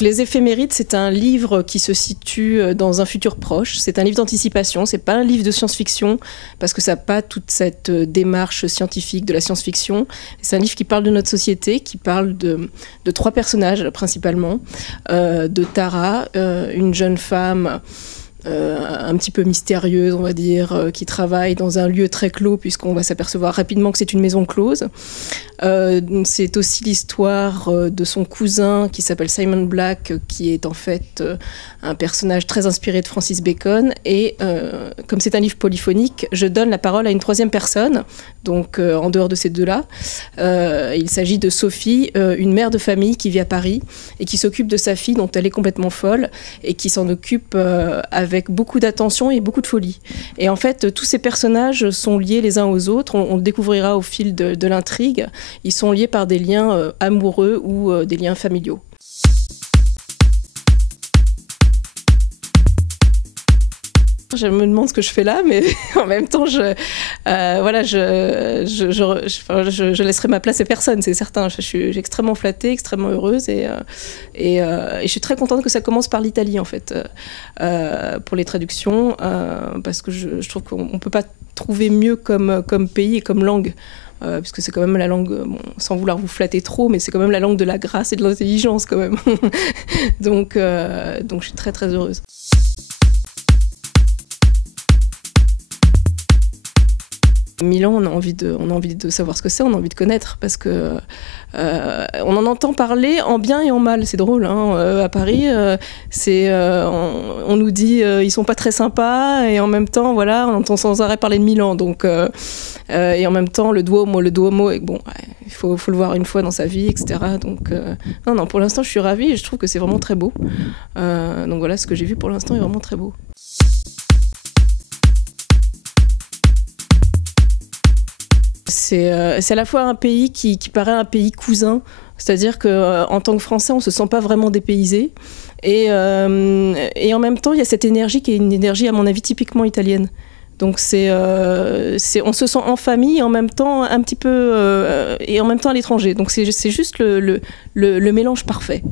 Les éphémérides, c'est un livre qui se situe dans un futur proche. C'est un livre d'anticipation, c'est pas un livre de science-fiction, parce que ça n'a pas toute cette démarche scientifique de la science-fiction. C'est un livre qui parle de notre société, qui parle de trois personnages principalement. De Tara, une jeune femme un petit peu mystérieuse, on va dire, qui travaille dans un lieu très clos, puisqu'on va s'apercevoir rapidement que c'est une maison close. C'est aussi l'histoire de son cousin qui s'appelle Simon Black, qui est en fait un personnage très inspiré de Francis Bacon. Et comme c'est un livre polyphonique, je donne la parole à une troisième personne, donc en dehors de ces deux-là. Il s'agit de Sophie, une mère de famille qui vit à Paris et qui s'occupe de sa fille dont elle est complètement folle et qui s'en occupe avec beaucoup d'attention et beaucoup de folie. Et en fait, tous ces personnages sont liés les uns aux autres. On le découvrira au fil de l'intrigue. Ils sont liés par des liens amoureux ou des liens familiaux. Je me demande ce que je fais là, mais en même temps, je laisserai ma place à personne, c'est certain. Je suis extrêmement flattée, extrêmement heureuse et je suis très contente que ça commence par l'Italie, en fait, pour les traductions, parce que je trouve qu'on ne peut pas trouver mieux comme pays et comme langue. Puisque c'est quand même la langue, bon, sans vouloir vous flatter trop, mais c'est quand même la langue de la grâce et de l'intelligence quand même. donc je suis très très heureuse. Milan, on a envie de savoir ce que c'est, on a envie de connaître, parce que on en entend parler en bien et en mal. C'est drôle, hein, à Paris, on nous dit ils sont pas très sympas, et en même temps, voilà, on entend sans arrêt parler de Milan. Donc, et en même temps, le Duomo, bon, il faut le voir une fois dans sa vie, etc. Donc, non, pour l'instant, je suis ravie et je trouve que c'est vraiment très beau. Donc voilà, ce que j'ai vu pour l'instant est vraiment très beau. C'est à la fois un pays qui paraît un pays cousin, c'est-à-dire qu'en tant que Français, on ne se sent pas vraiment dépaysé. Et en même temps, il y a cette énergie qui est une énergie, à mon avis, typiquement italienne. Donc on se sent en famille et en même temps un petit peu et en même temps à l'étranger. Donc c'est juste le mélange parfait.